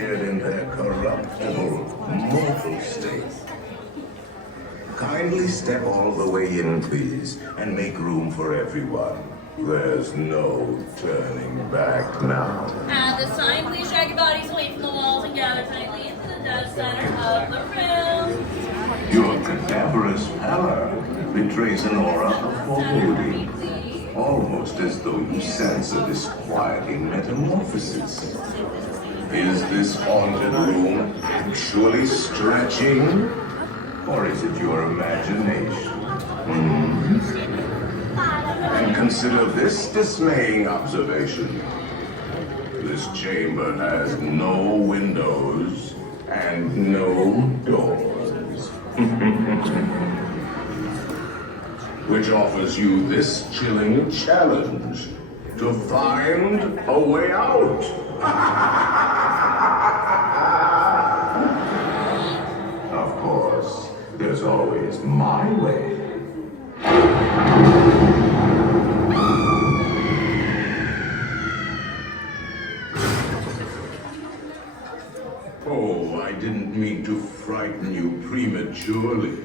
appeared in their corruptible, mortal state. Kindly step all the way in, please, and make room for everyone. There's no turning back now. At this time, please drag your bodies away from the walls and gather tightly into the dead center of the room. Your cadaverous pallor betrays an aura of foreboding, almost as though you sense a disquieting metamorphosis. Is this haunted room actually stretching? Or is it your imagination? And consider this dismaying observation. This chamber has no windows and no doors. Which offers you this chilling challenge to find a way out. Of course, there's always my way. Oh, I didn't mean to frighten you prematurely.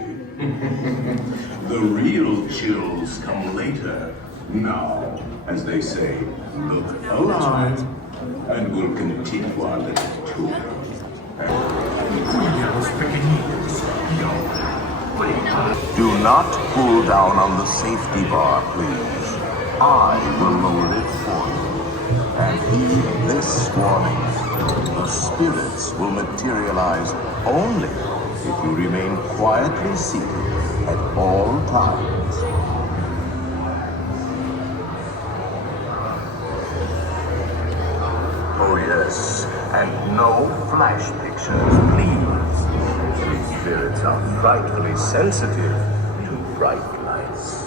The real chills come later. Now, as they say, look alive, and we'll continue our little tour. Do not pull down on the safety bar, please. I will lower it for you. And heed this warning. The spirits will materialize only if you remain quietly seated at all times. Oh yes, and no flash pictures, please. These spirits are frightfully sensitive to bright lights.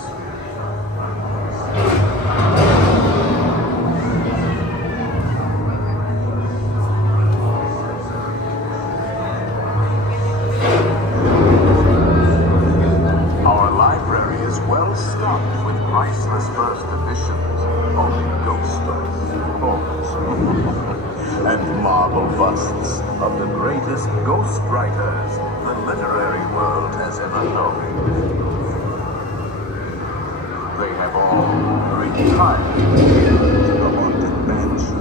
Our library is well stocked with priceless first editions, only ghost books, poems, and marble busts of the greatest ghost writers the literary world has ever known. They have all retired to the haunted mansion.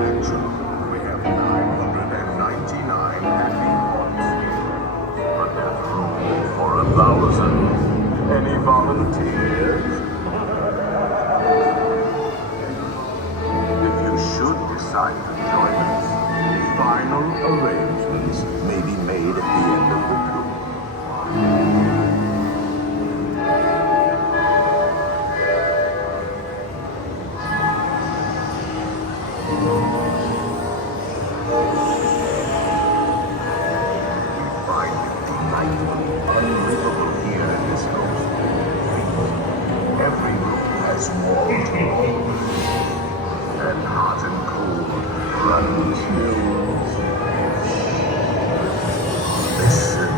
Actually, we have 999 happy haunts here, but there's room for 1,000. Any volunteers? If you should decide to join us, final arrangements may be made at the end of the tour. We find it delightfully unlivable here in this ghost world. Every room has wall to wall, and hot and cold runs hills. Listen.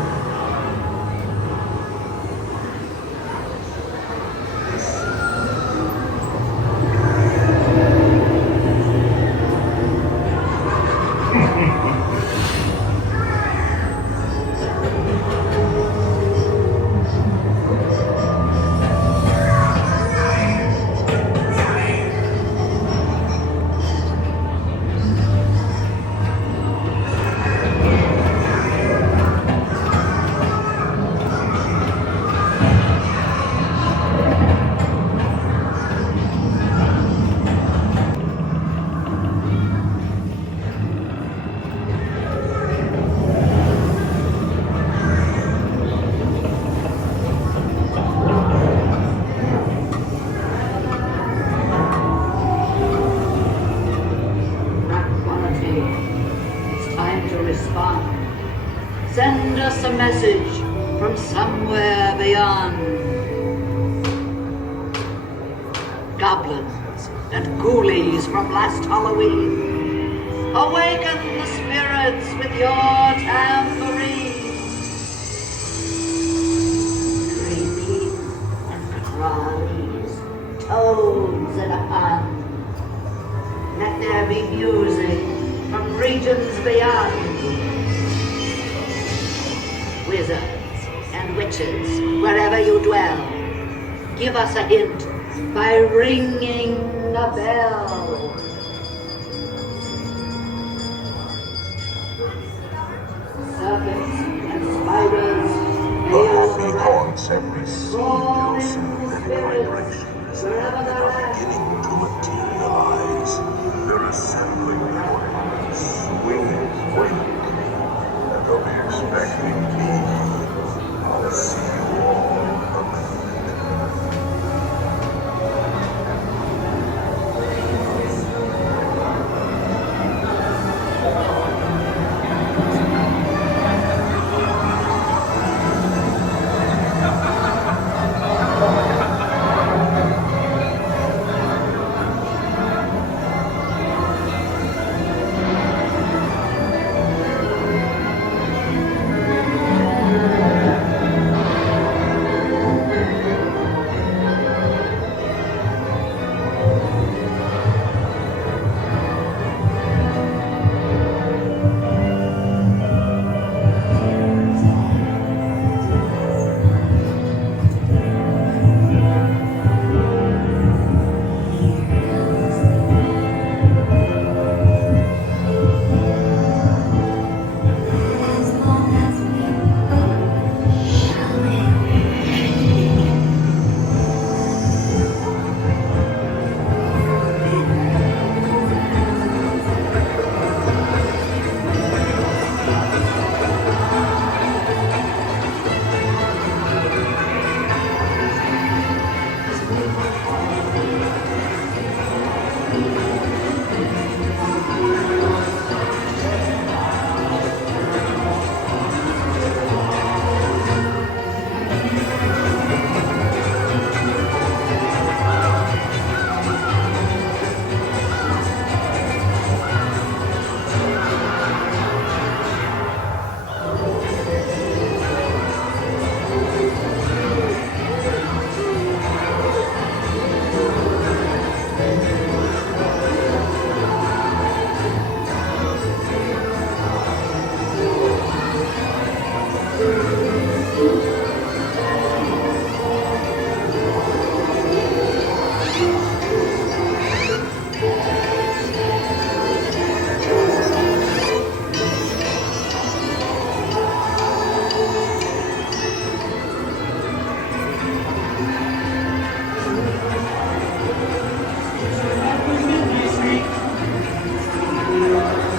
Send us a message from somewhere beyond. Goblins and ghoulies from last Halloween, awaken the spirits with your tambourine. Creaky and crawlies, toads in a hand. Let there be music from regions beyond. Wizards and witches, wherever you dwell, give us a hint by ringing a bell. Serpents and spiders, The happy haunts have received your sympathetic vibrations and are beginning to materialize. They're assembling for you, swinging wake, and they'll be expecting me. I'll see you all amended.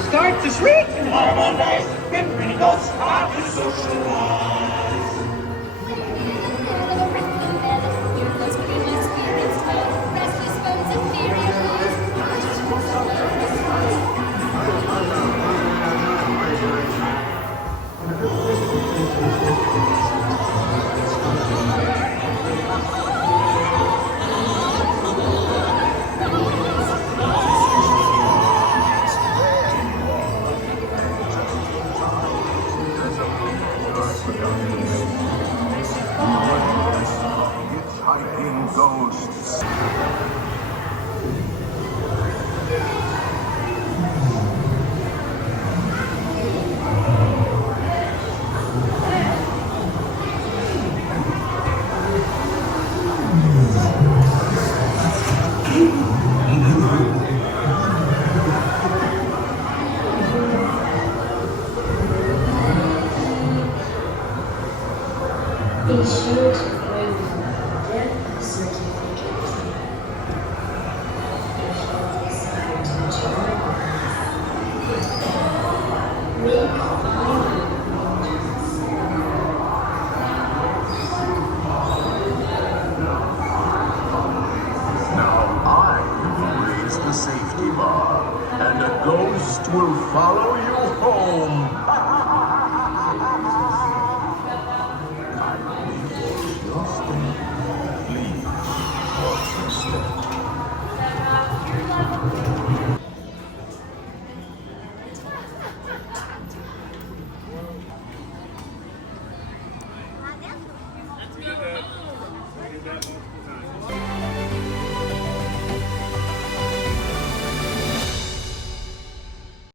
Start to shriek and harmonize, get ready to start to socialize. Hitchhiking ghosts. Be sure to bring the death certificate. If you decide to join us, make final arrangements. Now I will raise the safety bar, and a ghost will follow you home. Please, watch your step.